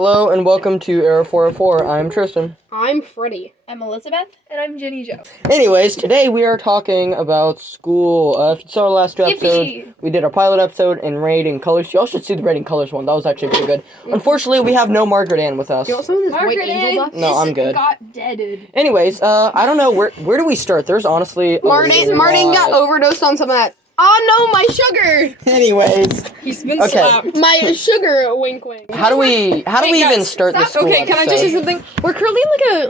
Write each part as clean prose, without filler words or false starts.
Hello and welcome to Era 404. I'm Tristan. I'm Freddie. I'm Elizabeth. And I'm Jenny Jo. Anyways, today we are talking about school. If you saw our last two episodes, we did our pilot episode and rating colors. Y'all should see the rating colors one. That was actually pretty good. Unfortunately, we have no Margaret Ann with us. You want some of this Margaret white angel dust? No, I'm good. Got deaded. Anyways, I don't know, where do we start? There's honestly Martin got overdosed on some of that. Oh no, my sugar! Anyways, He's been okay. slapped. My sugar, wink wink. how do we even start this school Okay, can I just episode? say something? We're currently in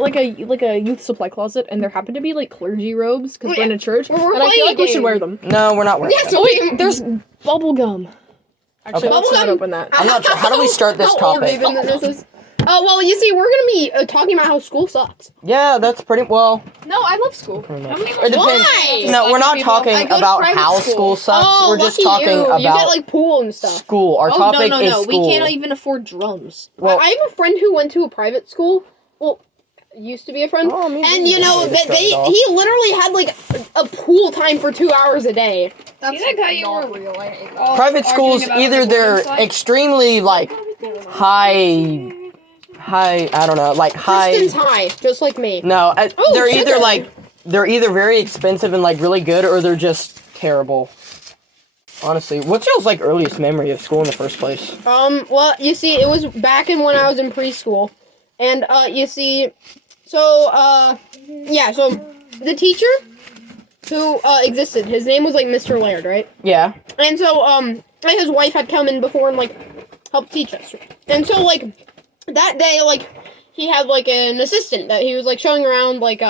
like a youth supply closet, and there happen to be like clergy robes because we're in a church, We're and I feel like we should wear them. No, we're not wearing Yes, them. Oh wait, there's bubble gum. Actually, Okay. let's not open that. I'm not sure. How do we start this How old topic? even this is? Oh, well, you see, we're gonna be talking about how school sucks. Yeah, that's pretty well. No, I love school. It How many depends. Why? No, we're not I talking go to about private how school. school sucks. Oh, We're just lucky talking you. about You get, like, pool and stuff. school. Our topic is no, school. we can't even afford drums. Well, I have a friend who went to a private school. Well, used to be a friend. Oh, me And, too. you know, Yeah, start it off. he literally had, like, a pool time for 2 hours a day. That's that guy you were real. private schools, either they're extremely like high. I don't know, like high. Tristan's high, just like me. No, they're either sugar. like very expensive and like really good, or they're just terrible. Honestly, what's y'all's like earliest memory of school in the first place? Well, you see, it was back in when I was in preschool. And, you see, so the teacher who, existed, his name was, like, Mr. Laird, right? Yeah. And so, his wife had come in before and, like, helped teach us. And so, like, that day, like, he had, like, an assistant that he was, like, showing around, like,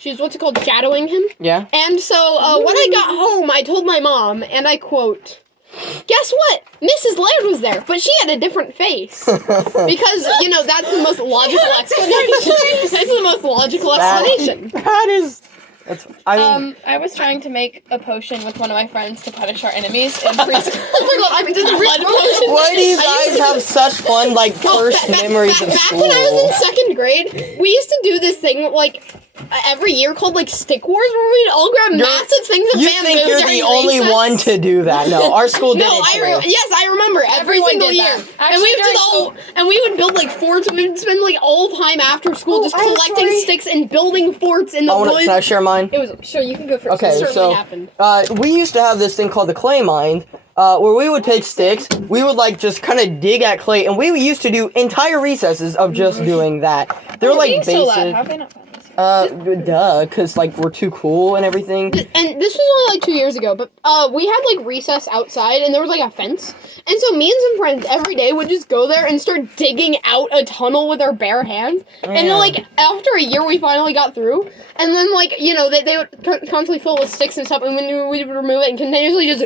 she's, shadowing him. Yeah. And so, when I got home, I told my mom, and I quote, "Guess what? Mrs. Laird was there, but she had a different face." Because, you know, that's the most logical explanation. That's the most logical explanation. That is. I mean, I was trying to make a potion with one of my friends to punish our enemies in preschool. Oh my god, I did the blood potion. why do you guys have such fun, like, first memories of Back school? when I was in second grade, we used to do this thing, like, every year called, like, Stick Wars, where we'd all grab massive things of You bamboo think you're the during only recess. one to do that? No, our school did No, it too. yes, I remember every Everyone single did year. that. And we Actually, would and we would build like forts. We would spend like all time after school just I'm collecting sorry. sticks and building forts in the woods. Can I share mine? It was sure you can go first. Okay, It certainly so happened. We used to have this thing called the clay mine, where we would take sticks, we would like just kind of dig at clay, and we used to do entire recesses of just doing that. They're like Being so loud, basic. how have they not found this? Cause like we're too cool and everything. And this was only like 2 years ago, but we had like recess outside, and there was like a fence. And so me and some friends every day would just go there and start digging out a tunnel with our bare hands. And then like after a year, we finally got through. And then like you know they would constantly fill with sticks and stuff, and we would remove it and continuously just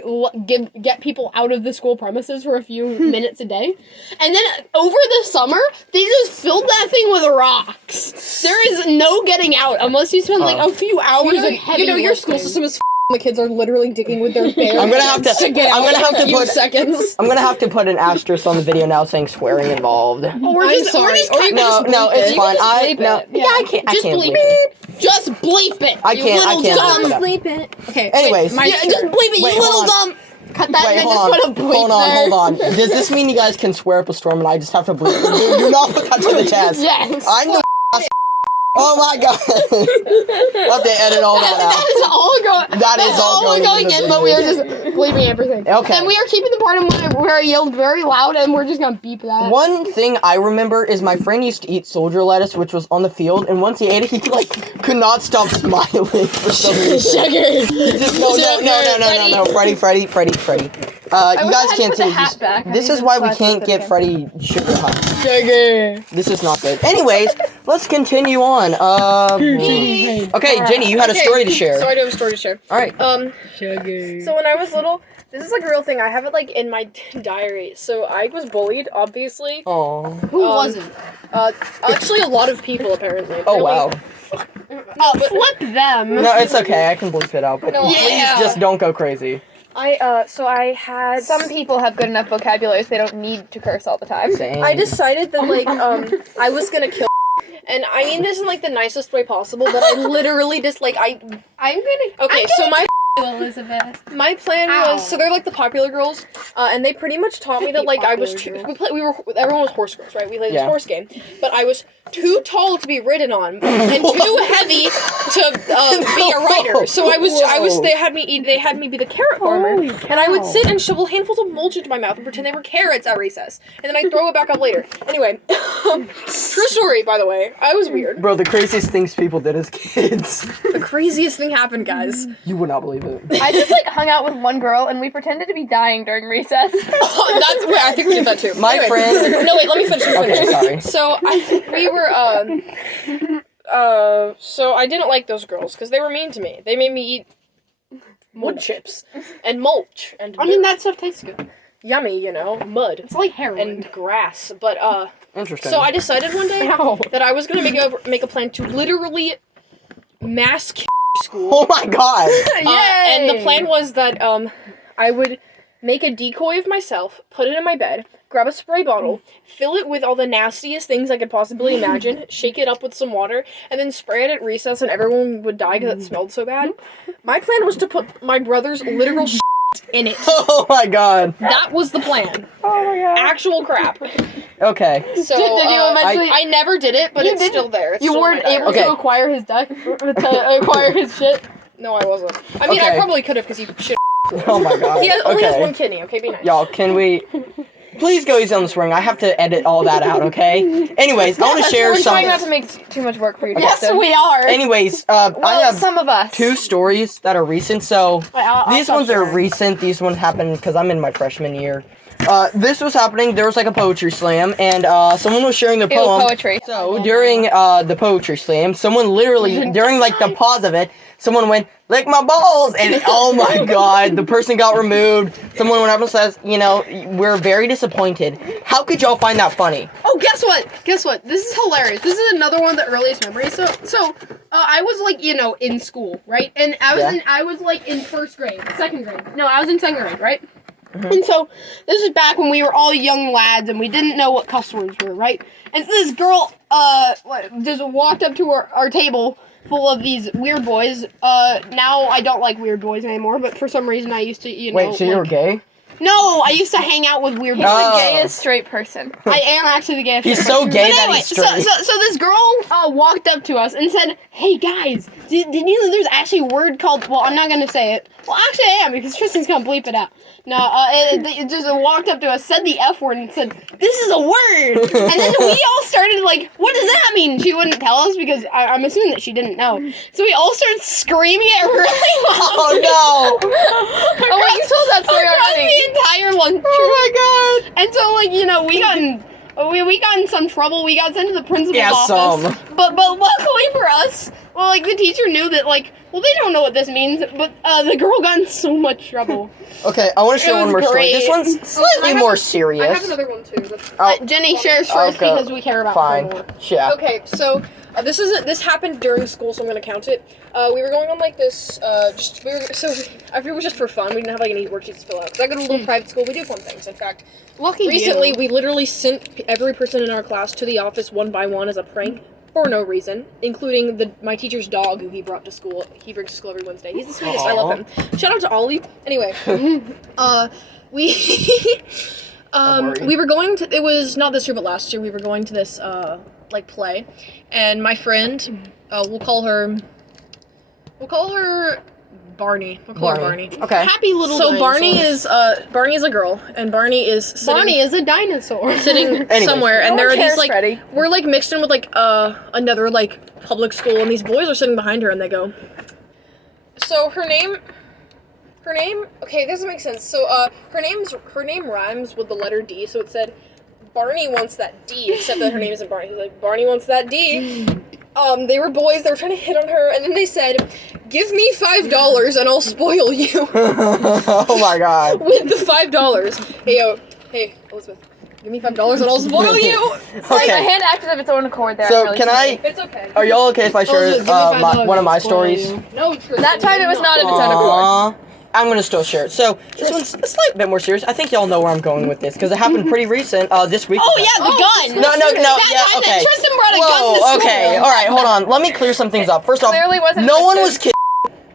get people out of the school premises for a few minutes a day. And then over the summer, they just filled that thing with rocks. There is no getting out unless you spend like a few hours of heavy your school lifting. system is the kids are literally digging with their bare I'm gonna have hands to. get I'm out gonna have in a to few put. seconds. I'm gonna have to put an asterisk on the video now saying swearing involved. Or I'm just, sorry. Or just Or you No, can no, bleep it's it. fine. You can just bleep No, it. yeah, I can't. just I can't bleep bleep it. it. Just bleep it. I you can't. I little can't dumb. bleep Bleep it. Okay. Anyways. my Yeah, just bleep it, Wait, you hold little on. dumb. Cut that Wait, and then hold just on. put a bleep there. Hold on. Does this mean you guys can swear up a storm and I just have to bleep? Do not put that to the test. Yes. I'm the. Oh my god! I'll have to edit all that out. That is all going. That is all going in, in but we are just bleeping everything. Okay. And we are keeping the part where I yelled very loud, and we're just gonna beep that. One thing I remember is my friend used to eat soldier lettuce, which was on the field, and once he ate it, he could not stop smiling for some reason. Sugar. Just, no, Freddie. You guys can't see this. This is why we can't get Freddie sugar high. Sugar. This is not good. Anyways, let's continue on. Okay, Jenny, you had a story to share. So I do have a story to share. All right. Sugar. So when I was little, this is like a real thing. I have it like in my diary. So I was bullied, obviously. Oh. Who wasn't? Actually, a lot of people apparently. Oh wow. Flip them. No, it's okay. I can bleep it out, but No, please yeah. just don't go crazy. I had Some people have good enough vocabulary so they don't need to curse all the time. Same. I decided that like I was gonna kill. And I mean this in like the nicest way possible, but I literally just like I'm gonna. Okay, so my Elizabeth. My plan was so they're like the popular girls, and they pretty much taught me that like I was too. Everyone was horse girls, right? We played this horse game, but I was too tall to be ridden on and too heavy to be a rider. So I was. They had me be the carrot farmer, and I would sit and shovel handfuls of mulch into my mouth and pretend they were carrots at recess, and then I'd throw it back up later. Anyway, true story, by the way. I was weird. Bro, the craziest things people did as kids. The craziest thing happened, guys. You would not believe it. I just like hung out with one girl and we pretended to be dying during recess. I think we did that too. My friend. No, wait. Let me finish. Okay, sorry. So so I didn't like those girls because they were mean to me. They made me eat wood chips and mulch and I mean, that stuff tastes good. yummy, mud It's like heroin. and grass. But Interesting. so I decided one day that I was gonna make a plan to literally mass kill school. Oh my god. And the plan was that I would make a decoy of myself, put it in my bed, grab a spray bottle, fill it with all the nastiest things I could possibly imagine, shake it up with some water, and then spray it at recess and everyone would die because it smelled so bad. My plan was to put my brother's literal shit in it. Oh my god. That was the plan. Oh my god. Actual crap. Okay. So Did you eventually? I never did it, but it's still there. It's You still weren't in my able diary. to acquire his duck, to acquire his shit. No, I wasn't. I mean, I Okay. probably could have because he shit. Oh my god. He only has Okay. one kidney. Okay, be nice. Y'all, can we please go easy on the swearing? I have to edit all that out, okay? Anyways, I want to share We're some. trying not to make too much work for you. Yes, Justin. we are. Anyways, I Well, have some of us. 2 stories that are recent. So I'll these stop ones are sharing. recent. These ones happened because I'm in my freshman year. This was happening. There was like a poetry slam, and someone was sharing their Ew, poem. poetry. So during the poetry slam, someone literally during like the pause of it, someone went, "Lick my balls," and oh my god, the person got removed. Someone went up and says, "We're very disappointed. How could y'all find that funny?" Oh, guess what? Guess what? This is hilarious. This is another one of the earliest memories. So I was like, in school, right? And I was like in first grade, second grade. No, I was in second grade, right? Mhm. And so this is back when we were all young lads and we didn't know what cuss words were, right? And so this girl just walked up to our table full of these weird boys. Now I don't like weird boys anymore, but for some reason I used to, Wait, so you were gay? No, I used to hang out with weird He's boys. the Oh. gayest straight person. I am actually the gayest. He's person. so gay But that anyway, he's straight. So this girl walked up to us and said, "Hey guys, did you know there's actually a word called?" Well, I'm not gonna say it. Well, actually I am because Tristan's gonna bleep it out. No, it just walked up to us, said the F word, and said, "This is a word." And then we all started like, "What does that mean?" She wouldn't tell us because I'm assuming that she didn't know. So we all started screaming it really loud. Oh no! Oh wait, you told that story Across already. the entire lunch. Oh my god! And so, like, we got in some trouble. We got sent to the principal's office. Some. But luckily for us, well, like, the teacher knew that, like, well, they don't know what this means, but the girl got in so much trouble. Okay, I want to share It one was more story. great. This one's slightly more serious. I have another one too. Jenny shares first Okay. because we care about Fine. her more. Yeah. Okay, so this happened during school, so I'm gonna count it. We were going on like this. I think it was just for fun. We didn't have like any worksheets to fill out. Because I go to a little private school. We do fun things. In fact, Lucky recently you. we literally sent every person in our class to the office one by one as a prank for no reason, including my teacher's dog who he brought to school. He brings to school every Wednesday. He's the sweetest. I love him. Shout out to Ollie. Anyway, we we were going to. It was not this year, but last year we were going to this like play, and my friend, we'll call her Barney. We'll call her Barney. Okay. Happy little So dinosaurs. Barney is a girl, and Barney is sitting, Barney is a dinosaur. sitting Anyways. somewhere, and No there one are these cares, like Freddie. we're like mixed in with like another like public school, and these boys are sitting behind her, and they go. So her name. Okay, this doesn't make sense. So her name rhymes with the letter D. So it said, Barney wants that D, except that her name isn't Barney. He's like, Barney wants that D. They were boys. They were trying to hit on her, and then they said, "Give me $5 and I'll spoil you." Oh my god. With the $5. Hey Elizabeth, give me $5 and I'll spoil you. Like, my Okay. hand acted of its own accord there. So I'm really can sorry. It's okay. Are y'all okay if I share Elizabeth, give me $5 one of my and spoil stories? you. No, Tristan, That time it was not of its own accord. Aw. I'm gonna still share it. So this one's a slight bit more serious. I think y'all know where I'm going with this because it happened pretty recent. This week. Oh yeah, the gun. No, That time okay. that Tristan brought a gun to Whoa, school. okay. All right, hold on. Let me clear some things up. First off, Clearly wasn't no one Tristan. was kidding.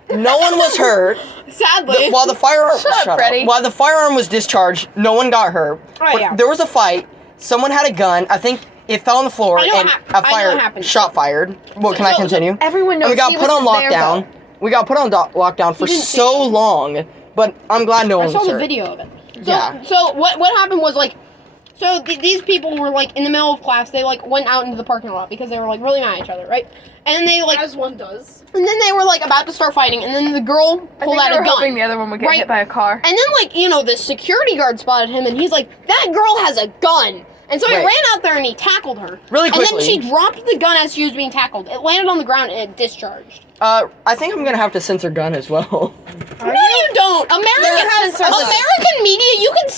No one was hurt. Sadly. While the firearm Shut up, Freddie. while the firearm was discharged, no one got hurt. Oh, yeah. There was a fight. Someone had a gun. I think it fell on the floor I know and what happened. shot fired. Well, can I continue? Everyone knows And we got he put on wasn't there, lockdown. We got put on lockdown for didn't see so long, but I'm glad no I one saw was the hurt. video of it. So, Yeah. So what happened was like, so these people were like in the middle of class. They like went out into the parking lot because they were like really mad at each other, right? And then they like, As one does. and then they were like about to start fighting, and then the girl pulled out a gun. hoping the other one would get Right. hit by a car. And then, like, you know, the security guard spotted him, and he's like, that girl has a gun. And so he Wait. ran out there and he tackled her. Really And then quickly. she dropped the gun as she was being tackled. It landed on the ground and it discharged. I think I'm gonna have to censor gun as well. No, you don't. American media, you can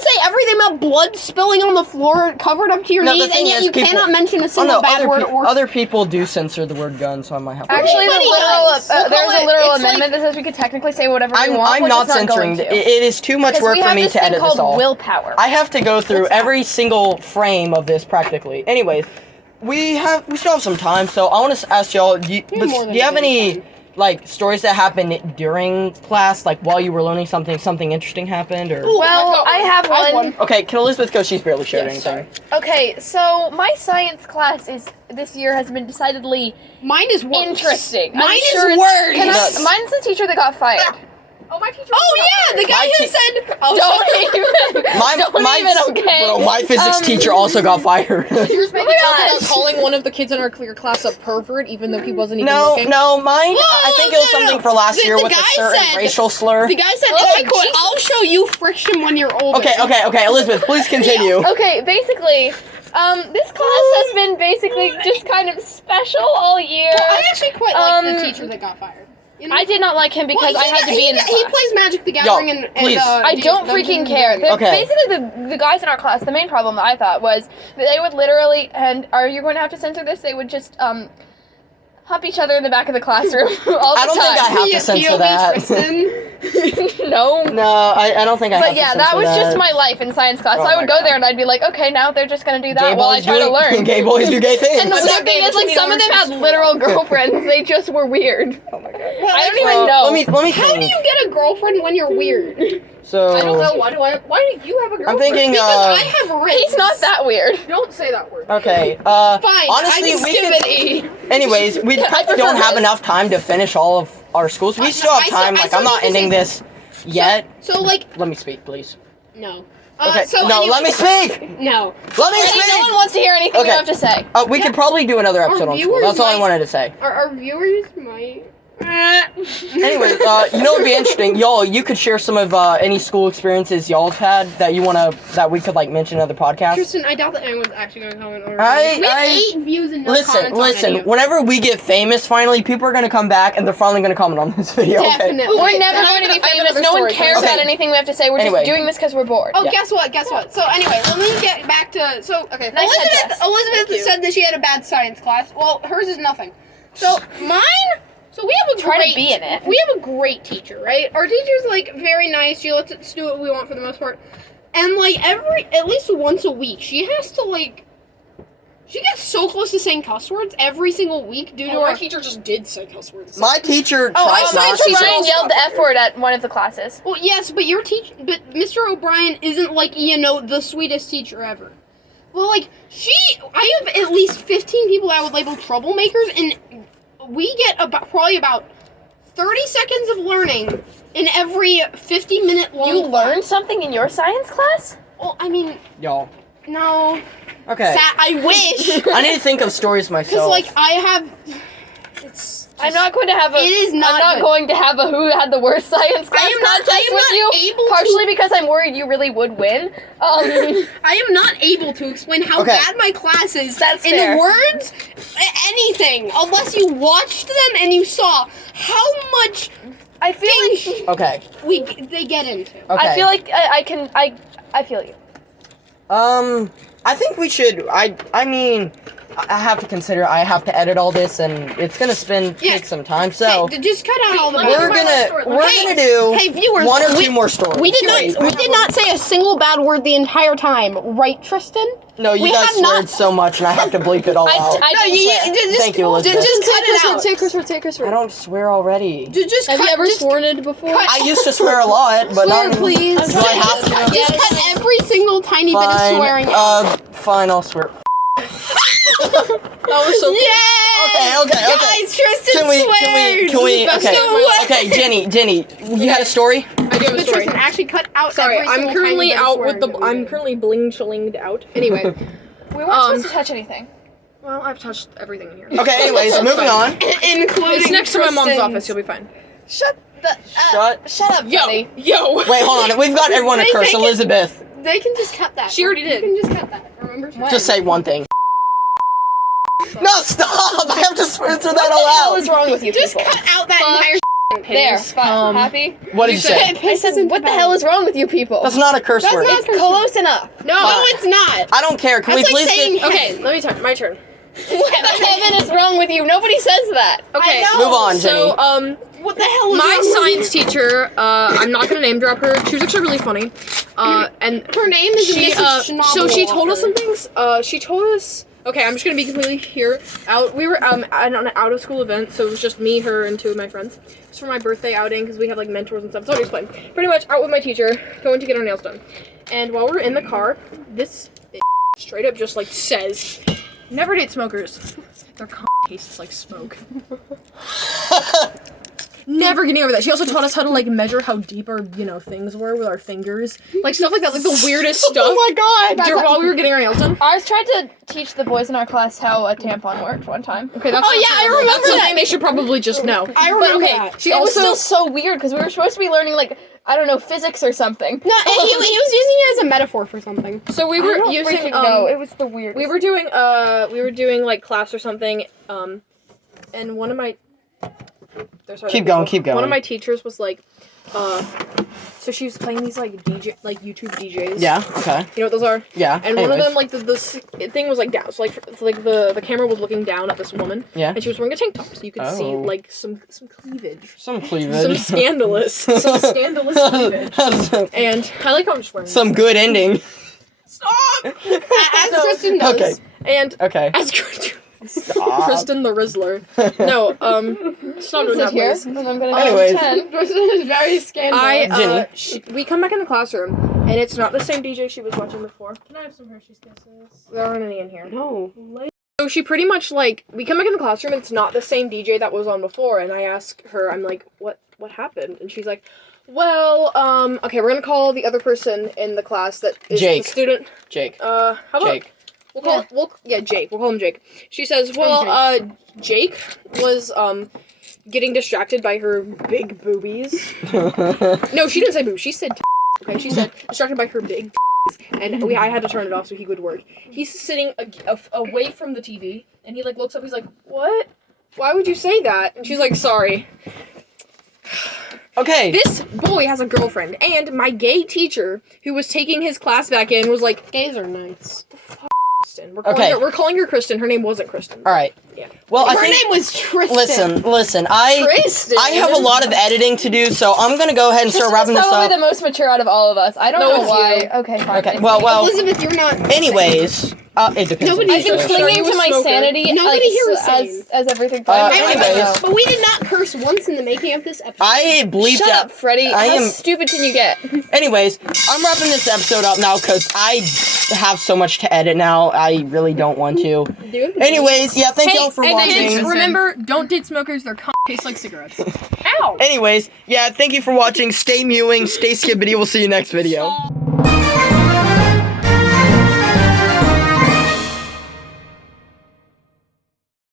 say everything about blood spilling on the floor covered up to your No, the knees, thing and yet is, you people- cannot mention a single bad word or other people do censor the word gun, so I might have to. Actually, Everybody does. there's a We'll literal call it- amendment that says we could technically say whatever we want. I'm we're not just censoring. Going to. It is too much Because work we for have me this to thing edit called this all. willpower. I have to go through every single frame of this practically. Anyways, we still have some time, so I want to ask y'all. Do more than you have a bit of any time. like stories that happened during class, like while you were learning something interesting happened, or? Well, I have one. Okay, can Elizabeth go? She's barely shared anything. Okay, so my science class this year has been decidedly Mine is worse. interesting. Mine I'm is sure worse. Yes. Mine's the teacher that got fired. Oh, my teacher. Oh yeah, the guy My who te- said, "Oh, Don't even. Don't even. Okay. Bro, my physics teacher also got fired. Teachers made Oh my a joke about gosh. calling one of the kids in our clear class a pervert, even though he wasn't even No, looking. mine. I think it was no, no, something no. for last The- year the with a guy certain said- racial slur. The guy said, Oh, okay, cool, Jesus. I'll show you friction when you're older." Okay, Elizabeth, please continue. Okay, basically, this class has been basically just kind of special all year. I actually quite like the Um, teacher that got fired. You know? I did not like him because I had to be in the He class. plays Magic the Gathering and please. I don't freaking care. Okay. Basically, the guys in our class, the main problem that I thought was that they would literally, and are you going to have to censor this? They would just hump each other in the back of the classroom all the I don't time. think I have to censor that. No. No, I don't think I have But to yeah, censor that was just my life in science class. Oh so I my would go God. there and I'd be like, okay, now they're just gonna do that Gay while I boys try to learn. Gay boys do gay things. And the weird thing is, like, some of them had literal girlfriends. They just were weird. Oh my God. I don't even know. Let me How do think. you get a girlfriend when you're weird? So I don't know. Why do you have a girlfriend? I'm thinking. Because I have rings. He's not that weird. Don't say that word. Okay. Fine. Honestly, I'm we could. skippity. Anyways, we probably don't have enough time to finish all of our schools. We still have time. Like, I'm not ending this yet. So like, Let me speak, please. no. Okay. So No, anyway, let me speak. No. Let me Freddie, no one speak. wants to hear anything Okay. you have to say. We could probably do another episode on school. viewers That's all I might- wanted to say. Our viewers might. Anyways, you know, it'd be interesting, y'all. You could share some of any school experiences y'all's had that you that we could like mention in other podcasts. Tristan, I doubt that anyone's actually going to comment on our I- videos. We have I- 8 views and no comments on any Listen. of them. Whenever we get famous, finally, people are gonna come back and they're finally gonna comment on this video. Okay? Definitely. We're never and going to be I have famous. another No one story. cares Okay. about anything we have to say. We're Anyway. just doing this because we're bored. Oh, Yeah. guess what? So anyway, let me get back to Okay. Nice Elizabeth. headdress. Elizabeth said that she had a bad science class. Well, hers is nothing. So mine. So we have a Try to great. be in it. We have a great teacher, right? Our teacher's like very nice. She lets us do what we want for the most part, and like at least once a week, she has to like. She gets so close to saying cuss words every single week due to Oh, my our. teacher just did say cuss words. My teacher Oh, I tries saw not Mr. to. Ryan yelled the F word at one of the classes. Well, yes, but Mr. O'Brien isn't like the sweetest teacher ever. Well, like I have at least 15 people I would label troublemakers, and we get probably about 30 seconds of learning in every 50-minute long. You learned something in your science class? Well, I mean, Y'all. no. Okay. I wish. I need to think of stories myself. Because, like, I have. I'm not going to have a. It is not I'm not good. going to have a who had the worst science class am not- contest I am with not you. able to- Partially because I'm worried you really would win. I am not able to explain how Okay. bad my class is That's in fair. words, anything, unless you watched them and you saw how much I feel like. Okay. they get into. Okay. I feel like I feel you. I think we should. I mean, I have to consider I have to edit all this, and it's gonna take some time. So Hey, just cut out all the. we're gonna do Hey, viewers, one or two more stories. We did not say a single bad word the entire time, right, Tristan? No, you we guys have swear not- so much, and I have to bleep it all out. Thank you, Elizabeth. Say curse word, say curse word. I don't swear already. Have you ever sworn it before? I used to swear a lot, but Swear, not. please. Do I have to? Just cut every single tiny bit of swearing out. Fine, I'll swear. That was so Okay. Guys, Tristan Can we? Okay, Jenny, you had a story? I do have a story. Tristan, actually cut out. Sorry, every I'm single currently tiny bit of out with swearing the. that we I'm did. currently bling-shlinged out. Anyway, We weren't supposed to touch anything. well, I've touched everything in here. Okay, anyways, moving on. including. It's next to my mom's Tristan's. office. You'll be fine. Shut up, Yo, Betty. yo. Wait, hold on. We've got everyone a They curse. think it- Elizabeth, They can just cut that. She already did. You can just cut that. Remember? just say one thing. No, stop! I have to swear through that all What out. is wrong with you Just people? cut out that entire. There, fine. Happy? What did you say? I said, what the hell is wrong with you people? That's not a curse word. It's close enough. No, it's not. I don't care. Can That's we like please saying. get... Okay, let me turn. My turn. What the heaven is wrong with you? Nobody says that. Okay, I know. Move on, Jenny. so What the hell is my wrong with science teacher, I'm not gonna name drop her. She was actually really funny. And Her name is she, Mrs. so she told us Schnabelwalker. some things. She told us. Okay, I'm just gonna be completely out. We were at an out of school event, so it was just me, her, and two of my friends. It's for my birthday outing because we have like mentors and stuff. So I'll explain. Pretty much out with my teacher, going to get our nails done, and while we're in the car, this straight up just like says, "Never date smokers. Their tastes like smoke." Never getting over that. She also taught us how to like measure how deep our things were with our fingers, like stuff like that, like the weirdest stuff. Oh my god! While we were getting our nails done. I was trying to teach the boys in our class how a tampon worked one time. Okay, that's Oh, yeah, I remember That's something that. they should probably just know. I remember But, okay, that. she It was also still so weird because we were supposed to be learning like, I don't know, physics or something. No, he was using it as a metaphor for something. so we were using No, it was the weirdest. we were doing like class or something, and one of my Keep going. One of my teachers was like, so she was playing these like YouTube DJs. Yeah, okay. You know what those are? Yeah, And one of anyways. them, like, the thing was, like, down. So, like, the camera was looking down at this woman. Yeah. And she was wearing a tank top, so you could see, Oh. like, some cleavage. Some Some cleavage. scandalous cleavage. And I like how I'm just wearing Some good ending. Stop! As Tristan knows. Okay. And Okay. as Stop. Kristen the Rizzler. No, stop doing Sit that, here, please. and I'm gonna Anyways. go 10. Tristan is very scandalous. Jenny. We come back in the classroom, and it's not the same DJ she was watching before. Can I have some Hershey's Kisses? There aren't any in here. No. So she pretty much, like, we come back in the classroom, and it's not the same DJ that was on before, and I ask her, I'm like, what happened? And she's like, well, okay, we're gonna call the other person in the class that is Jake. the student. Jake. How about Jake. We'll call Jake. We'll call him Jake. She says, well, Jake was getting distracted by her big boobies. No, she didn't say boobies. She said okay. She said distracted by her big and I had to turn it off so he could work. He's sitting away from the TV and he like looks up. He's like, what? Why would you say that? And she's like, sorry. Okay. This boy has a girlfriend, and my gay teacher, who was taking his class back in, was like, Gays are nice. Kristen. Okay. We're calling her Kristen. Her name wasn't Kristen. All right. Yeah. Well, I Her think. name was Tristan. Listen. I have a lot of editing to do, so I'm gonna go ahead and start wrapping this probably up. the most mature out of all of us. I don't No, know it's why. you. Okay, fine. Okay. Well. Elizabeth, you're not. Anyways, it depends. Nobody- on I've been the Sure, situation. clinging you to a my smoker. sanity Nobody here was sane. as everything. Anyways. But we did not curse once in the making of this episode. I bleeped Shut out. up, Freddie. I How am- stupid can you get? Anyways, I'm wrapping this episode up now because I have so much to edit now. I really don't want to. Anyways, yeah, thank y'all for watching. Kids, remember, don't date smokers. Their taste like cigarettes. Ow! Anyways, yeah, thank you for watching. Stay mewing, stay skibbity. We'll see you next video.